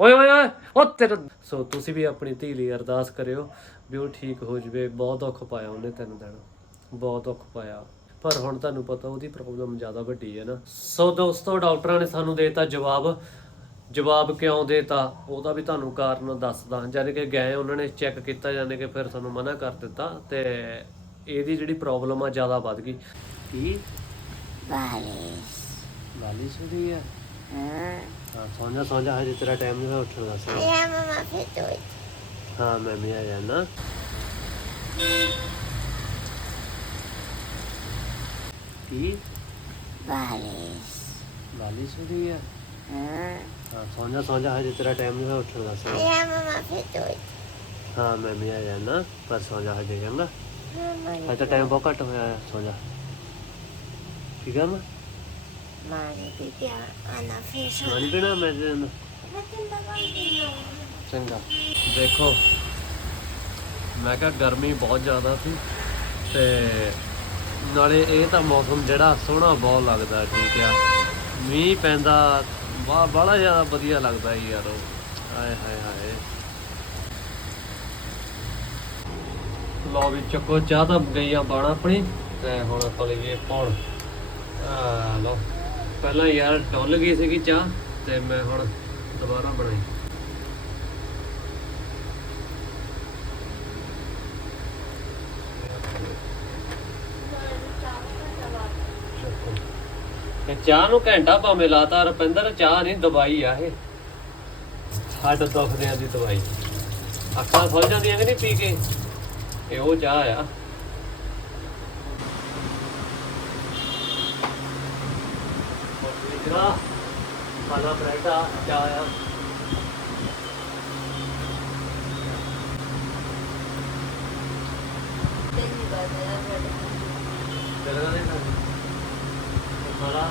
ਓਏ ਓਏ ਓਏ ਉਹ ਤੇਰਾ ਸੋ ਤੁਸੀਂ ਵੀ ਆਪਣੀ ਧੀ ਲਈ ਅਰਦਾਸ ਕਰਿਓ ਵੀ ਉਹ ਠੀਕ ਹੋ ਜਵੇ। ਬਹੁਤ ਦੁੱਖ ਪਾਇਆ ਉਹਨੇ ਤਿੰਨ ਦਿਨ। ਬਹੁਤ ਦੁੱਖ ਪਾਇਆ। ਪਰ ਹੁਣ ਤੁਹਾਨੂੰ ਪਤਾ ਉਹਦੀ ਪ੍ਰੋਬਲਮ ਜ਼ਿਆਦਾ ਵੱਡੀ ਹੈ ਨਾ। ਸੋ ਦੋਸਤੋ ਡਾਕਟਰਾਂ ਨੇ ਸਾਨੂੰ ਦੇਤਾ ਜਵਾਬ। ਜਵਾਬ ਕਿਉਂ ਦੇਤਾ? ਉਹਦਾ ਵੀ ਤੁਹਾਨੂੰ ਕਾਰਨ ਦੱਸਦਾ। ਜਾਨੀ ਕਿ ਗਏ ਉਹਨਾਂ ਨੇ ਚੈੱਕ ਕੀਤਾ ਜਾਨੀ ਕਿ ਫਿਰ ਸਾਨੂੰ ਮਨਾ ਕਰ ਦਿੱਤਾ ਤੇ ਇਹਦੀ ਜਿਹੜੀ ਪ੍ਰੋਬਲਮ ਆ ਜ਼ਿਆਦਾ ਵੱਧ ਗਈ। ਕੀ? ਬਾਲਿਸ਼ ਲਾਲਿਸ਼ ਹੋ ਗਈ ਹੈ। ਹਾਂ ਸੌਂਜਾ ਸੌਂਜਾ ਹਜੇ ਤੇਰਾ ਟਾਈਮ ਨਹੀਂ ਹੋਇਆ ਉੱਠਣ ਦਾ ਸੋ ਇਹ ਮਮਾ ਫਿਰ ਤੋਈ ਹਾਂ ਮੈਂ ਵੀ ਆ ਜਾਣਾ। ਕੀ? ਬਾਲਿਸ਼ ਲਾਲਿਸ਼ ਹੋ ਹੈ? ਹਾਂ। ਹਾਂ ਸੌਂਜਾ ਸੌਂਜਾ ਹਜੇ ਤੇਰਾ ਟਾਈਮ ਨਹੀਂ ਹੋਇਆ ਉੱਠਣ ਦਾ ਸੋ ਇਹ ਮਮਾ ਫਿਰ ਤੋਈ ਹਾਂ ਮੈਂ ਵੀ ਆ ਜਾਣਾ ਪਰ ਸੌਂਜਾ ਹਜੇ ਚੰਗਾ ਮਮਾ ਹਜੇ ਤਾਂ ਟਾਈਮ ਬਹੁਤ ਘੱਟ ਹੋਇਆ ਹੈ ਸੌਂਜਾ ਠੀਕ ਹੈ ਮੈਂ ਪੀਣਾ ਚੰਗਾ ਦੇਖੋ ਮੈਂ ਕਿਹਾ ਗਰਮੀ ਬਹੁਤ ਜ਼ਿਆਦਾ ਸੀ ਤੇ ਨਾਲੇ ਇਹ ਤਾਂ ਮੌਸਮ ਜਿਹੜਾ ਸੋਹਣਾ ਬਹੁਤ ਲੱਗਦਾ ਠੀਕ ਆ। ਮੀਂਹ ਪੈਂਦਾ ਬਾ ਬੜਾ ਜ਼ਿਆਦਾ ਵਧੀਆ ਲੱਗਦਾ ਈ ਯਾਰ ਉਹ। ਹਾਏ ਹਾਏ ਹਾਏ। ਲੋ ਵੀ ਚੱਕੋ ਚਾਹ ਤਾਂ ਗਈ ਆ ਬਾਣਾ ਆਪਣੀ ਤੇ ਹੁਣ ਤਲੀਏ ਪਾਉਣ ਆ ਲੋ ਪਹਿਲਾਂ ਯਾਰ ਟੁੱਲ ਗਈ ਸੀਗੀ ਚਾਹ ਤੇ ਮੈਂ ਹੁਣ ਦੁਬਾਰਾ ਬਣਾਈ। ਤੇ ਚਾਹ ਨੂੰ ਘੰਟਾ ਭਾਵੇਂ ਲਾਤਾ, ਰਪਿੰਦਰ, ਚਾਹ ਨਹੀਂ ਦਵਾਈ ਆ ਇਹ। ਹੱਡ ਦੁਖਦਿਆਂ ਦੀ ਦਵਾਈ। ਅੱਖਾਂ ਖੁੱਲ ਜਾਂਦੀਆਂ ਕਿ ਨਹੀਂ ਪੀ ਕੇ? ਇਹ ਉਹ ਚਾਹ ਆ। ਜਿਹੜਾ ਖਾਣਾ ਬ੍ਰੈਡ ਆ ਚਾਹ ਆ। ਹੈ ਜਲਦਾ ਨਹੀਂ ਖਾਣਾ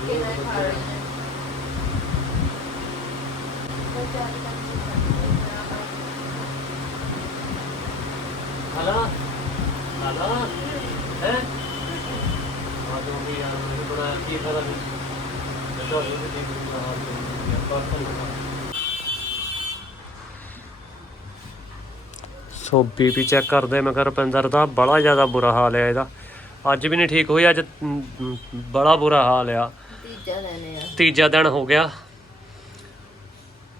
ਕਿ ਨਾ ਖਾ ਰਹੀ ਹੈ? ਮੈਂ ਚਾਹ ਨਹੀਂ ਹੈ ਆ ਮੈਨੂੰ ਬੜਾ ਕੀ ਤਾਂ ਉਹ ਸੋ ਬੀਪੀ ਚੈੱਕ ਕਰਦੇ ਮੈਂ ਕਿਹਾ ਰੁਪਿੰਦਰ ਦਾ ਬੜਾ ਜ਼ਿਆਦਾ ਬੁਰਾ ਹਾਲ ਹੈ ਇਹਦਾ। ਅੱਜ ਵੀ ਨਹੀਂ ਠੀਕ ਹੋਈ ਅੱਜ ਬੜਾ ਬੁਰਾ ਹਾਲ ਆ। ਤੀਜਾ ਲੈਣੇ ਆ। ਤੀਜਾ ਦਿਨ ਹੋ ਗਿਆ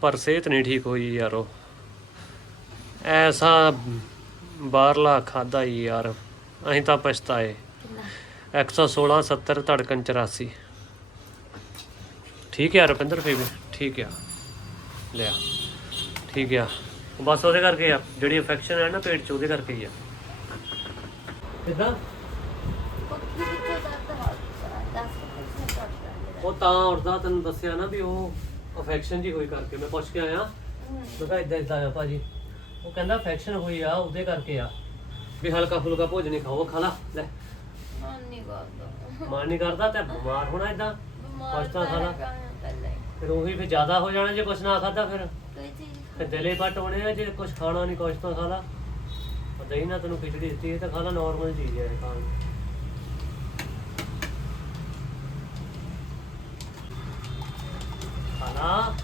ਪਰ ਸਿਹਤ ਨਹੀਂ ਠੀਕ ਹੋਈ ਯਾਰੋ ਐਸਾ ਬਾਹਰਲਾ ਖਾਦਾ ਹੀ ਯਾਰ ਅਸੀਂ ਤਾਂ ਪਛਤਾਏ। ਕਿੰਨਾ? 116 70 ਧੜਕਣ 84 ਠੀਕ ਹੈ ਰੁਪਿੰਦਰ ਫੇਵੇ, ਠੀਕ ਆ ਲਿਆ। ਠੀਕ ਆ ਬਸ ਉਹਦੇ ਕਰਕੇ ਆ, ਜਿਹੜੀ ਇਨਫੈਕਸ਼ਨ ਹੈ ਨਾ ਪੇਟ 'ਚ, ਉਹਦੇ ਕਰਕੇ ਹੀ ਆ। ਕਿਦਾਂ? ਉਹ ਤਾਂ ਉੜਦਾ ਤੈਨੂੰ ਦੱਸਿਆ ਨਾ ਵੀ ਉਹ ਇਨਫੈਕਸ਼ਨ ਜੀ ਹੋਈ ਕਰਕੇ, ਮੈਂ ਪੁੱਛ ਕੇ ਆਇਆ। ਮੈਂ ਕਿਹਾ ਇਦਾਂ ਇਦਾਂ ਆ ਭਾਜੀ। ਉਹ ਕਹਿੰਦਾ ਇਨਫੈਕਸ਼ਨ ਹੋਈ ਆ, ਉਹਦੇ ਕਰਕੇ ਆ। ਵੀ ਹਲਕਾ ਫੁਲਕਾ ਭੋਜਨ ਹੀ ਖਾਓ ਖਾ ਲੈ। ਮਨ ਨਹੀਂ ਕਰਦਾ। ਮਨ ਨਹੀਂ ਕਰਦਾ ਤੇ ਬਿਮਾਰ ਹੋਣਾ ਇਦਾਂ ਬਿਮਾਰ ਕੁਛ ਤਾਂ ਖਾ ਲਾ ਪਹਿਲਾਂ ਹੀ। ਫਿਰ ਉਹੀ ਫਿਰ ਜ਼ਿਆਦਾ ਹੋ ਜਾਣਾ ਜੇ ਕੁਛ ਨਾ ਖਾਦਾ ਫਿਰ। ਕੋਈ ਚੀਜ਼ ਫਿਰ ਦਿਲੇ ਪੱਟ ਹੋਣੇ ਆ ਜੇ ਕੁਛ ਖਾਣਾ ਨਹੀਂ ਕੁਛ ਤਾਂ ਖਾ ਲਾ। ਉਹ ਦਹੀਂ ਨਾ ਤੈਨੂੰ ਖਿਚੜੀ ਦਿੱਤੀ ਇਹ ਤਾਂ ਖਾ ਲਾ ਨਾਰਮਲ ਚੀਜ਼ ਹੈ ਇਹ ਖਾਣ ਨੂੰ ਖਾ ਲਾ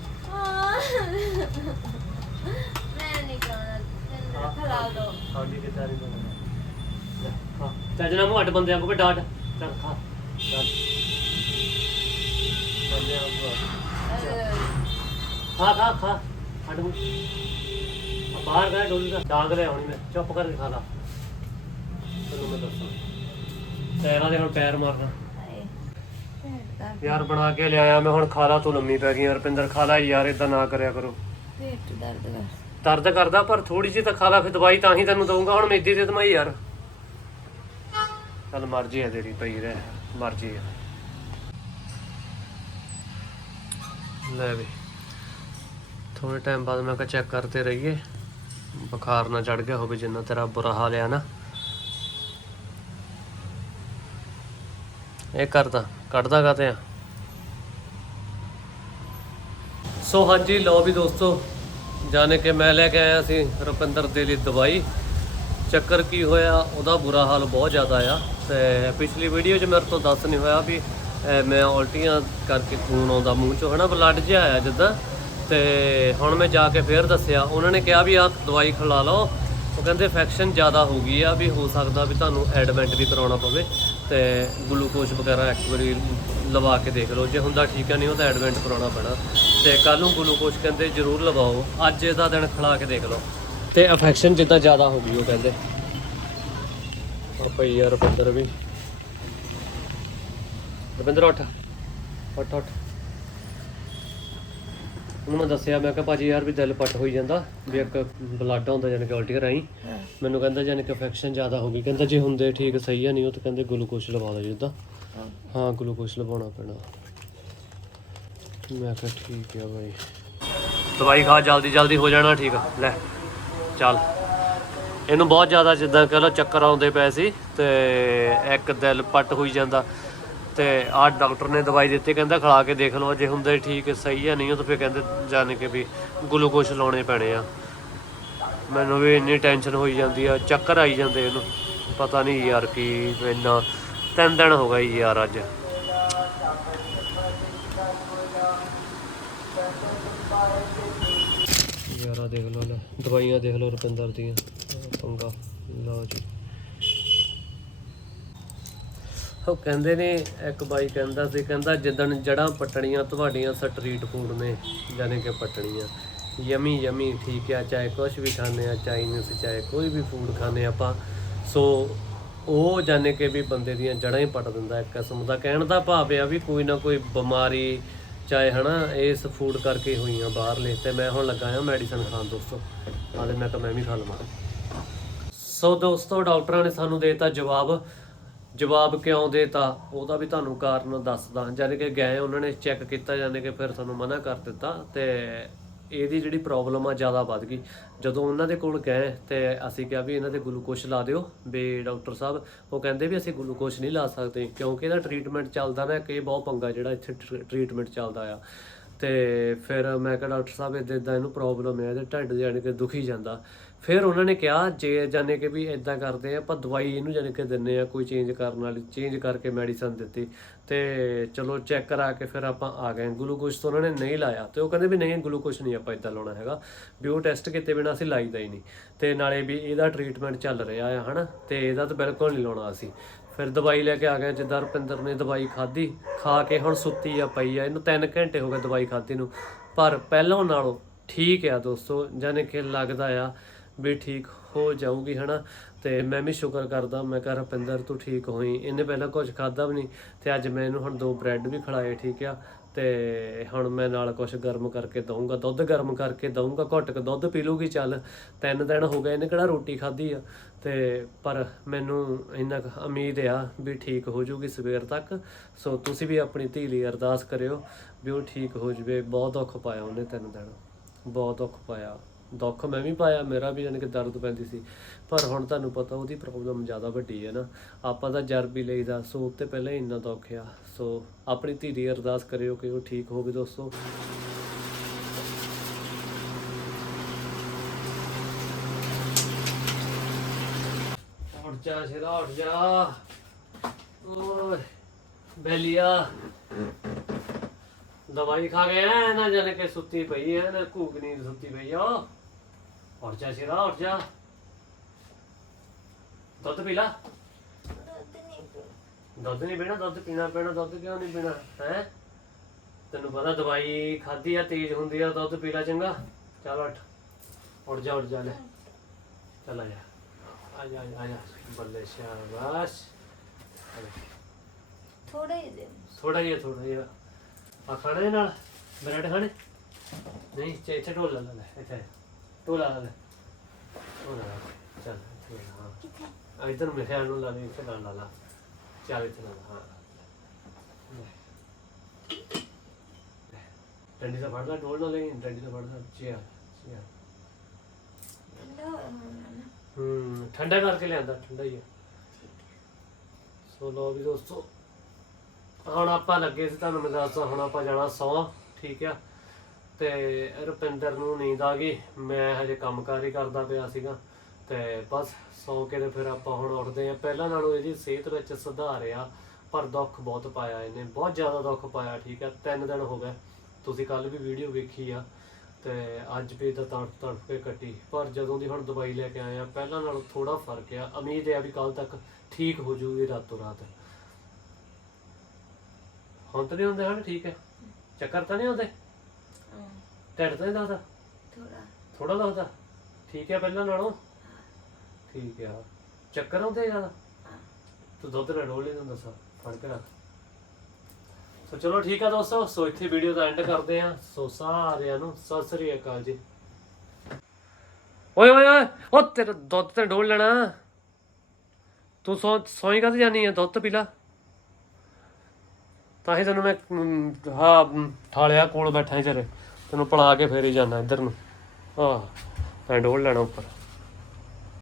ਮੈਂ ਨਹੀਂ ਖਾਣਾ ਤੈਨੂੰ ਖਲਾ ਦੋ। ਸਾਡੀ ਕਿਦਾਂ ਨਹੀਂ ਬਣਦਾ? ਲੈ, ਖਾ ਚੱਜ ਨਾਲ ਮੂੰਹ ਅੱਡ ਬੰਦਿਆਂ ਕੋ ਡਾਟ। ਚੱਲ ਖਾ। ਚੱਲ। ਬੰਦਿਆਂ ਖਾ ਖਾ ਖਾ। ਅੱਡ ਮੂੰਹ। ਆ ਬਾਹਰ ਗਿਆ ਡੋਲੀ ਦਾ। ਡਾਂਗ ਲੈ ਆਉਣੀ ਮੈਂ। ਚੁੱਪ ਕਰਕੇ ਖਾ ਲਾ। ਤੈਨੂੰ ਮੈਂ ਦੱਸਾਂ। ਪੈਰਾਂ ਦੇ ਹੁਣ ਪੈਰ ਮਾਰਨਾ। ਯਾਰ ਬਣਾ ਕੇ ਲਿਆਇਆ ਮੈਂ ਹੁਣ ਖਾ ਲਾ ਤੂੰ ਲੰਮੀ ਪੈ ਗਈ। ਰਪਿੰਦਰ ਖਾ ਲਾ ਯਾਰ ਇਦਾਂ ਨਾ ਕਰਿਆ ਕਰੋ। ਪੇਟ ਦਰਦ ਕਰ। ਦਰਦ ਕਰਦਾ ਪਰ ਥੋੜੀ ਜਿਹੀ ਤਾਂ ਖਾ ਲਾ ਫਿਰ ਦਵਾਈ ਤਾਂ ਹੀ ਤੈਨੂੰ ਦਊਂਗਾ। ਹੁਣ ਮੇਦੀ ਦੇ ਦਵਾਈ ਯਾਰ। ਚੱਲ ਮਰਜ਼ੀ ਹੈ ਤੇਰੀ ਪਈ ਰਹਿ, ਮਰਜ਼ੀ ਹੈ। ਲੈ ਵੀ ਥੋੜੇ ਟਾਈਮ ਬਾਅਦ ਮੈਂ ਕਿਹਾ ਚੈੱਕ ਕਰਦੇ ਰਹੀਏ। ਬੁਖਾਰ ਨਾ ਚੜ ਗਿਆ ਹੋਵੇ ਜਿੰਨਾ ਤੇਰਾ ਬੁਰਾ ਹਾਲ ਆ ਨਾ। ਇਹ ਕਰਦਾ, ਕੱਢਦਾ ਕਾਤੇ ਆ? ਸੋ ਹਾਂਜੀ, ਲਓ ਵੀ ਦੋਸਤੋ, ਜਾਣੇ ਕਿ ਮੈਂ ਲੈ ਕੇ ਆਇਆ ਸੀ ਰੁਪਿੰਦਰ ਦੇ ਲਈ ਦਵਾਈ। ਚੱਕਰ ਕੀ ਹੋਇਆ, ਉਹਦਾ ਬੁਰਾ ਹਾਲ ਬਹੁਤ ਜ਼ਿਆਦਾ ਆ। ਤੇ ਪਿਛਲੀ ਵੀਡੀਓ 'ਚ ਮੇਰੇ ਤੋਂ ਦੱਸ ਨਹੀਂ ਹੋਇਆ ਵੀ ਮੈਂ ਉਲਟੀਆਂ ਕਰਕੇ ਖੂਨ ਆਉਂਦਾ, ਮੂੰਹ ਚੋਂ, ਹਨਾ ਬਲੱਡ ਜਿਹਾ ਆਇਆ ਜਿੱਦਾਂ। ਤੇ ਹੁਣ ਮੈਂ ਜਾ ਕੇ ਫੇਰ ਦੱਸਿਆ, ਉਹਨਾਂ ਨੇ ਕਿਹਾ ਵੀ ਆਹ ਦਵਾਈ ਖਿਲਾ ਲਓ। ਉਹ ਕਹਿੰਦੇ ਇਨਫੈਕਸ਼ਨ ਜ਼ਿਆਦਾ ਹੋ ਗਈ ਆ ਵੀ ਹੋ ਸਕਦਾ ਵੀ ਤੁਹਾਨੂੰ ਐਡਮਿਟ ਵੀ ਕਰਾਉਣਾ ਪਵੇ। ਤੇ ਗਲੂਕੋਜ਼ ਵਗੈਰਾ ਇੱਕ ਵਾਰੀ ਲਵਾ ਕੇ ਦੇਖ ਲਓ। ਜੇ ਹੁੰਦਾ ਠੀਕ ਆ, ਨਹੀਂ ਉਹ ਤਾਂ ਐਡਮਿਟ ਕਰਾਉਣਾ ਪੈਣਾ। ਤੇ ਕੱਲ ਨੂੰ ਗਲੂਕੋਜ਼ ਕਹਿੰਦੇ ਜ਼ਰੂਰ ਲਵਾਓ। ਅੱਜ ਇਹਦਾ ਦਿਨ ਖਿਲਾ ਕੇ ਦੇਖ ਲਓ। ਤੇ ਇਨਫੈਕਸ਼ਨ ਜਿੱਦਾਂ ਜ਼ਿਆਦਾ ਹੋ ਗਈ, ਉਹ ਕਹਿੰਦੇ। ਆਪਾਂ ਯਾਰ ਰੁਪਿੰਦਰ ਵੀ। ਰੁਪਿੰਦਰ ਉੱਠ। ਉੱਠ ਉੱਠ। ਉਹਨੂੰ ਮੈਂ ਦੱਸਿਆ ਮੈਂ ਕਿਹਾ ਭਾਜੀ ਯਾਰ ਵੀ ਦਿਲ ਪੱਟ ਹੋਈ ਜਾਂਦਾ ਵੀ ਇੱਕ ਬਲੱਡ ਹੁੰਦਾ ਜਾਨੀ ਕਿ ਉਲਟੀ ਕਰਾਈ ਮੈਨੂੰ ਕਹਿੰਦਾ ਜਾਨੀ ਕਿ ਇਨਫੈਕਸ਼ਨ ਜ਼ਿਆਦਾ ਹੋ ਗਈ। ਕਹਿੰਦਾ ਜੇ ਹੁੰਦੇ ਠੀਕ ਸਹੀ ਆ ਨਹੀਂ ਉਹ ਤਾਂ ਕਹਿੰਦੇ ਗਲੂਕੋਜ਼ ਲਵਾ ਲਓ ਜਿੱਦਾਂ। ਹਾਂ। ਗਲੂਕੋਜ਼ ਲਵਾਉਣਾ ਪੈਣਾ। ਮੈਂ ਕਿਹਾ ਠੀਕ ਆ ਭਾਈ ਦਵਾਈ ਖਾ ਜਲਦੀ ਜਲਦੀ ਹੋ ਜਾਣਾ ਠੀਕ ਆ। ਲੈ ਚੱਲ। ਇਹਨੂੰ ਬਹੁਤ ਜ਼ਿਆਦਾ ਜਿੱਦਾਂ ਕਹ ਲਓ ਚੱਕਰ ਆਉਂਦੇ ਪਏ ਸੀ ਤੇ ਇੱਕ ਦਿਲ ਪੱਟ ਹੋਈ ਜਾਂਦਾ। ਤੇ ਆਹ ਡਾਕਟਰ ਨੇ ਦਵਾਈ ਦਿੱਤੀ, ਕਹਿੰਦਾ ਖਾ ਕੇ ਦੇਖ ਲਓ, ਜੇ ਹੁੰਦੇ ਠੀਕ, ਸਹੀ ਆ, ਨਹੀਂ ਤਾਂ ਫਿਰ ਕਹਿੰਦੇ ਜਾਣ ਕੇ ਵੀ ਗਲੂਕੋਸ ਲਾਉਣੇ ਪੈਣੇ ਆ। ਮੈਨੂੰ ਵੀ ਇੰਨੀ ਟੈਨਸ਼ਨ ਹੋਈ ਜਾਂਦੀ ਆ, ਚੱਕਰ ਆਈ ਜਾਂਦੇ ਇਹਨੂੰ। ਪਤਾ ਨਹੀਂ ਯਾਰ ਕੀ, ਇੰਨਾ ਤਿੰਨ ਦਿਨ ਹੋ ਗਏ ਯਾਰ ਅੱਜ। ਯਾਰਾ ਦੇਖ ਲਓ ਲੈ, ਦਵਾਈਆਂ ਦੇਖ ਲਓ ਰੁਪਿੰਦਰ ਦੀਆਂ। ਪੰਗਾ ਲਓ ਜੀ। ਉਹ ਕਹਿੰਦੇ ਨੇ, ਇੱਕ ਬਾਈ ਕਹਿੰਦਾ ਸੀ, ਕਹਿੰਦਾ ਜਿੱਦਣ ਜੜਾਂ ਪਟਣੀਆਂ, ਤੁਹਾਡੀਆਂ ਸਟਰੀਟ ਫੂਡ ਨੇ ਜਾਨੇ ਕਿ ਪਟਣੀਆਂ। ਯਮੀ ਯਮੀ, ਠੀਕ ਆ, ਚਾਹੇ ਕੁਝ ਵੀ ਖਾਣੇ ਆ, ਚਾਈਨੀਜ਼, ਚਾਹੇ ਕੋਈ ਵੀ ਫੂਡ ਖਾਣੇ ਆਪਾਂ। ਸੋ ਉਹ ਜਾਣੇ ਕਿ ਵੀ ਬੰਦੇ ਦੀਆਂ ਜੜਾਂ ਹੀ ਪਟ ਦਿੰਦਾ ਇੱਕ ਕਿਸਮ ਦਾ। ਕਹਿਣ ਦਾ ਭਾਵ ਆ ਵੀ ਕੋਈ ਨਾ ਕੋਈ ਬਿਮਾਰੀ, ਚਾਹੇ ਹਨਾ, ਇਸ ਫੂਡ ਕਰਕੇ ਹੋਈਆਂ ਬਾਹਰਲੇ। ਤੇ ਮੈਂ ਹੁਣ ਲੱਗਾ ਆ ਮੈਡੀਸਨ ਖਾਣ ਦੋਸਤੋ। ਨਾਲੇ ਮੈਂ ਤਾਂ ਮੈਂ ਵੀ ਖਾ ਲਵਾਂ। ਸੋ ਦੋਸਤੋ, ਡਾਕਟਰਾਂ ਨੇ ਸਾਨੂੰ ਦੇਤਾ ਜਵਾਬ। ਜਵਾਬ ਕਿਉਂ ਦੇਤਾ? ਉਹਦਾ ਵੀ ਤੁਹਾਨੂੰ ਕਾਰਨ ਦੱਸਦਾ। ਜਾਨੀ ਕਿ ਗਏ, ਉਹਨਾਂ ਨੇ ਚੈੱਕ ਕੀਤਾ ਜਾਨੀ ਕਿ ਫਿਰ ਸਾਨੂੰ ਮਨਾ ਕਰ ਦਿੱਤਾ ਤੇ ਇਹਦੀ ਜਿਹੜੀ ਪ੍ਰੋਬਲਮ ਆ, ਜ਼ਿਆਦਾ ਵੱਧ ਗਈ। ਜਦੋਂ ਉਹਨਾਂ ਦੇ ਕੋਲ ਗਏ ਤੇ ਅਸੀਂ ਕਿਹਾ ਵੀ ਇਹਨਾਂ ਦੇ ਗਲੂਕੋਸ਼ ਲਾ ਦਿਓ, ਵੀ ਡਾਕਟਰ ਸਾਹਿਬ, ਉਹ ਕਹਿੰਦੇ ਵੀ ਅਸੀਂ ਗਲੂਕੋਸ਼ ਨਹੀਂ ਲਾ ਸਕਦੇ, ਕਿਉਂਕਿ ਇਹਦਾ ਟ੍ਰੀਟਮੈਂਟ ਚੱਲਦਾ ਨਾ ਕਿ ਬਹੁਤ ਪੰਗਾ ਜਿਹੜਾ ਇੱਥੇ ਟ੍ਰੀਟਮੈਂਟ ਚੱਲਦਾ ਆ। ਤੇ ਫਿਰ ਮੈਂ ਕਿਹਾ, ਡਾਕਟਰ ਸਾਹਿਬ ਇਦਾਂ ਇਦਾਂ ਇਹਨੂੰ ਪ੍ਰੋਬਲਮ ਹੈ ਇਹਦੇ ਢਿੱਡ ਜਾਣੀ ਕਿ ਦੁਖੀ ਜਾਂਦਾ। ਫਿਰ ਉਹਨਾਂ ਨੇ ਕਿਹਾ, ਜੇ ਜਾਣੇ ਕਿ ਵੀ ਇਦਾਂ ਕਰਦੇ ਆ, ਆਪਾਂ ਦਵਾਈ ਇਹਨੂੰ ਜਾਣੀ ਕਿ ਦਿੰਨੇ ਆ, ਕੋਈ ਚੇਂਜ ਕਰਨ ਵਾਲੀ ਚੇਂਜ ਕਰਕੇ ਮੈਡੀਸਨ ਦਿੱਤੀ। ਤੇ ਚਲੋ ਚੈੱਕ ਕਰਾ ਕੇ ਫਿਰ ਆਪਾਂ ਆ ਗਏ। ਗਲੂਕੋਜ਼ ਤਾਂ ਉਹਨਾਂ ਨੇ ਨਹੀਂ ਲਾਇਆ। ਤੇ ਉਹ ਕਹਿੰਦੇ ਵੀ ਨਹੀਂ ਗਲੂਕੋਜ਼ ਨਹੀਂ ਆਪਾਂ ਇਦਾਂ ਲਾਉਣਾ ਹੈਗਾ। ਵੀ ਉਹ ਟੈਸਟ ਕੀਤੇ ਬਿਨਾ ਅਸੀਂ ਲਾਈਦਾ ਹੀ ਨਹੀਂ। ਤੇ ਨਾਲੇ ਵੀ ਇਹਦਾ ਟ੍ਰੀਟਮੈਂਟ ਚੱਲ ਰਿਹਾ ਆ, ਹਨਾ? ਤੇ ਇਹਦਾ ਤਾਂ ਬਿਲਕੁਲ ਨਹੀਂ ਲਾਉਣਾ ਅਸੀਂ। ਫਿਰ ਦਵਾਈ ਲੈ ਕੇ ਆ ਗਏ। ਜਿੱਦਾਂ ਰੁਪਿੰਦਰ ਨੇ ਦਵਾਈ ਖਾਧੀ, ਖਾ ਕੇ ਹੁਣ ਸੁੱਤੀ ਆ, ਪਈ ਆ। ਇਹਨੂੰ 3 ਘੰਟੇ ਹੋ ਗਏ ਦਵਾਈ ਖਾਧੀ ਨੂੰ। ਪਰ ਪਹਿਲਾਂ ਨਾਲੋਂ ਠੀਕ ਆ ਦੋਸਤੋ ਜਾਨੇ ਕਿ ਲੱਗਦਾ ਆ ਵੀ ਠੀਕ ਹੋ ਜਾਊਗੀ, ਹਨਾ? ਤੇ ਮੈਂ ਵੀ ਸ਼ੁਕਰ ਕਰਦਾ, ਮੈਂ ਕਿਹਾ ਰੁਪਿੰਦਰ ਤੂੰ ਠੀਕ ਹੋਈ। ਇਹਨੇ ਪਹਿਲਾਂ ਕੁਝ ਖਾਦਾ ਵੀ ਨਹੀਂ, ਤੇ ਅੱਜ ਮੈਂ ਇਹਨੂੰ ਹੁਣ ਦੋ ਬ੍ਰੈਡ ਵੀ ਖਿਲਾਏ, ਠੀਕ ਆ? ਤੇ ਹੁਣ ਮੈਂ ਨਾਲ ਕੁਝ ਗਰਮ ਕਰਕੇ ਦਊਂਗਾ, ਦੁੱਧ ਗਰਮ ਕਰਕੇ ਦਊਂਗਾ, ਘੁੱਟ ਕੇ ਦੁੱਧ ਪੀ ਲੂਗੀ ਚੱਲ। ਤਿੰਨ ਦਿਨ ਹੋ ਗਏ ਇਹਨੇ ਕਿਹੜਾ ਰੋਟੀ ਖਾਧੀ ਆ। ਤੇ ਪਰ ਮੈਨੂੰ ਇੰਨਾ ਕੁ ਉਮੀਦ ਆ ਵੀ ਠੀਕ ਹੋ ਜਾਊਗੀ ਸਵੇਰ ਤੱਕ। ਸੋ ਤੁਸੀਂ ਵੀ ਆਪਣੀ ਧੀ ਲਈ ਅਰਦਾਸ ਕਰਿਓ ਵੀ ਉਹ ਠੀਕ ਹੋ ਜਾਵੇ। ਬਹੁਤ ਦੁੱਖ ਪਾਇਆ ਉਹਨੇ ਤਿੰਨ ਦਿਨ। ਬਹੁਤ ਦੁੱਖ ਪਾਇਆ। ਦੁੱਖ ਮੈਂ ਵੀ ਪਾਇਆ, ਮੇਰਾ ਵੀ ਜਾਣੀ ਕਿ ਦਰਦ ਪੈਂਦੀ ਸੀ। ਪਰ ਹੁਣ ਤੁਹਾਨੂੰ ਪਤਾ ਉਹਦੀ ਪ੍ਰੋਬਲਮ ਜ਼ਿਆਦਾ ਵੱਡੀ ਹੈ ਨਾ। ਆਪਾਂ ਤਾਂ ਜਰ ਵੀ ਲਈਦਾ, ਸੋ ਉੱਤੇ ਪਹਿਲਾਂ ਹੀ ਇੰਨਾ ਦੁੱਖ ਆ। ਸੋ ਆਪਣੀ ਧੀ ਦੀ ਅਰਦਾਸ ਕਰਿਓ ਕਿ ਉਹ ਠੀਕ ਹੋਵੇ ਦੋਸਤੋ। ਉੱਠ ਜਾ ਸ਼ੇਰਾ, ਉੱਠ ਜਾ। ਓਏ, ਬੈਲੀਆ। ਦਵਾਈ ਖਾ ਗਿਆ ਨਾ ਜਾਣੇ ਕਿ ਸੁੱਤੀ ਪਈ ਹੈ ਨਾ ਘੂਕ ਸੁੱਤੀ ਪਈ ਆ। ਉੱਠ ਜਾ ਸ਼ੇਰਾ ਉੱਠ ਜਾ ਦੁੱਧ ਪੀ ਲਾ। ਦੁੱਧ ਨਹੀਂ ਪੀਣਾ। ਦੁੱਧ ਪੀਣਾ ਪੀਣਾ ਦੁੱਧ ਕਿਉਂ ਨਹੀਂ ਪੀਣਾ ਹੈ? ਤੈਨੂੰ ਪਤਾ ਦਵਾਈ ਖਾਧੀ ਆ ਤੇਜ਼ ਹੁੰਦੀ ਆ ਦੁੱਧ ਪੀ ਲਾ ਚੰਗਾ। ਚੱਲ ਉੱਠ। ਉੱਠ ਜਾ ਉੱਠ ਜਾ ਲੈ। ਚੱਲ ਆ ਜਾ। ਆ ਜਾ ਆ ਜਾ ਬੱਲੇ ਸ਼ਾਬਾਸ਼। ਥੋੜਾ ਹੀ ਦੇ। ਥੋੜਾ ਜਿਹਾ ਥੋੜਾ ਜਿਹਾ। ਆ ਖਾਣੇ ਨਾਲ? ਬ੍ਰੈਡ ਖਾਣੇ? ਨਹੀਂ ਇੱਥੇ ਢੋਲ ਲਾ ਲੈ। ਇੱਥੇ। ਢੋਲ ਲਾ ਲੈ ਢੋਲ ਲਾ ਲੈ। ਚੱਲ ਇੱਥੇ ਹਾਂ। ਕਿੱਥੇ? ਆ ਇਧਰ ਮੇਰੇ ਖਿਆਲ ਨੂੰ ਲਾ ਦੇ ਇੱਥੇ ਨਾਲ ਲਾ ਲਾ। ਚੱਲ ਇੱਥੇ ਲਾ ਲਾ, ਹਾਂ। ਡੰਡੀ ਦਾ ਫੜਦਾ ਢੋਲ ਨਾ ਲਈ ਡੰਡੀ ਦਾ ਫੜਦਾ ਚਿਆ ਚਿਆ। ਠੰਡਾ ਹੋਇਆ ਹੋਣਾ ਨਾ। ਹੂੰ ਠੰਡਾ ਕਰਕੇ ਲਿਆਂਦਾ ਠੰਡਾ ਹੀ ਆ। ਸੋ ਲੋ ਵੀ ਦੋਸਤੋ ਹੁਣ ਆਪਾਂ ਲੱਗੇ ਸੀ ਤੁਹਾਨੂੰ ਮੈਂ ਦੱਸਦਾ ਹੁਣ ਆਪਾਂ ਜਾਣਾ ਸੌਂ ਠੀਕ ਆ? ਤੇ ਰੁਪਿੰਦਰ ਨੂੰ ਨੀਂਦ ਆ ਗਈ। ਮੈਂ ਹਜੇ ਕੰਮਕਾਰ ਹੀ ਕਰਦਾ ਪਿਆ ਸੀਗਾ ਤੇ ਬਸ ਸੌਂ ਕੇ ਤੇ ਫਿਰ ਆਪਾਂ ਹੁਣ ਉੱਠਦੇ ਆ ਪਹਿਲਾਂ ਨਾਲੋਂ ਇਹਦੀ ਸਿਹਤ ਵਿੱਚ ਸੁਧਾਰ ਆ, ਪਰ ਦੁੱਖ ਬਹੁਤ ਪਾਇਆ ਇਹਨੇ। ਬਹੁਤ ਜ਼ਿਆਦਾ ਦੁੱਖ ਪਾਇਆ, ਠੀਕ ਹੈ ਤਿੰਨ ਦਿਨ ਹੋ ਗਏ। ਤੁਸੀਂ ਕੱਲ ਵੀ ਵੀਡੀਓ ਵੇਖੀ ਆ ਤੇ ਅੱਜ ਵੀ ਤਾਂ ਤੜਫ ਤੜਫ ਕੇ ਕੱਟੀ। ਪਰ ਜਦੋਂ ਦੀ ਹੁਣ ਦਵਾਈ ਲੈ ਕੇ ਆਏ ਆ, ਪਹਿਲਾਂ ਨਾਲੋਂ ਥੋੜਾ ਫ਼ਰਕ ਆ। ਉਮੀਦ ਹੈ ਵੀ ਕੱਲ ਤੱਕ ਠੀਕ ਹੋ ਜਾਊਗੀ ਰਾਤੋਂ ਰਾਤ। ਹੁਣ ਤਾਂ ਨਹੀਂ ਹੁੰਦੇ ਹਨ ਠੀਕ ਹੈ ਚੱਕਰ ਤਾਂ ਨਹੀਂ ਆਉਂਦੇ? ਢਿੱਡ ਤਾਂ ਦੱਸਦਾ ਥੋੜਾ ਥੋੜਾ ਦੱਸਦਾ ਠੀਕ ਹੈ ਪਹਿਲਾਂ ਨਾਲੋਂ। ਠੀਕ ਆ ਚੱਕਰ ਆਉਂਦੇ ਜ਼ਿਆਦਾ ਤੂੰ ਦੁੱਧ ਨਾਲ ਡੋਲ ਲੈਂਦਾ ਦੱਸਾਂ। ਫੜ ਕੇ ਰੱਖ। ਸੋ ਚਲੋ ਠੀਕ ਆ ਦੋਸਤੋ। ਸੋ ਇੱਥੇ ਵੀਡੀਓ ਦਾ ਐਂਡ ਕਰਦੇ ਆ ਸੋ ਸਾਰਿਆਂ ਨੂੰ ਸਤਿ ਸ੍ਰੀ ਅਕਾਲ ਜੀ। ਓਏ ਓਏ ਓਏ ਉਹ ਤੇਰਾ ਦੁੱਧ ਤੇ ਡੋਲ ਲੈਣਾ। ਤੂੰ ਸੌ ਸੌਈ ਕਦ ਜਾਨੀ ਆ? ਦੁੱਧ ਪੀ ਲਾ। ਤਾਂ ਹੀ ਤੈਨੂੰ ਮੈਂ ਹਾਂ ਠਾਲਿਆ ਕੋਲ ਬੈਠਾ ਹੀ ਤੇਰੇ ਤੈਨੂੰ ਪਲਾ ਕੇ ਫੇਰ ਹੀ ਜਾਣਾ ਇੱਧਰ ਨੂੰ। ਆਹ ਤਾਂ ਡੋਲ ਲੈਣਾ ਉੱਪਰ।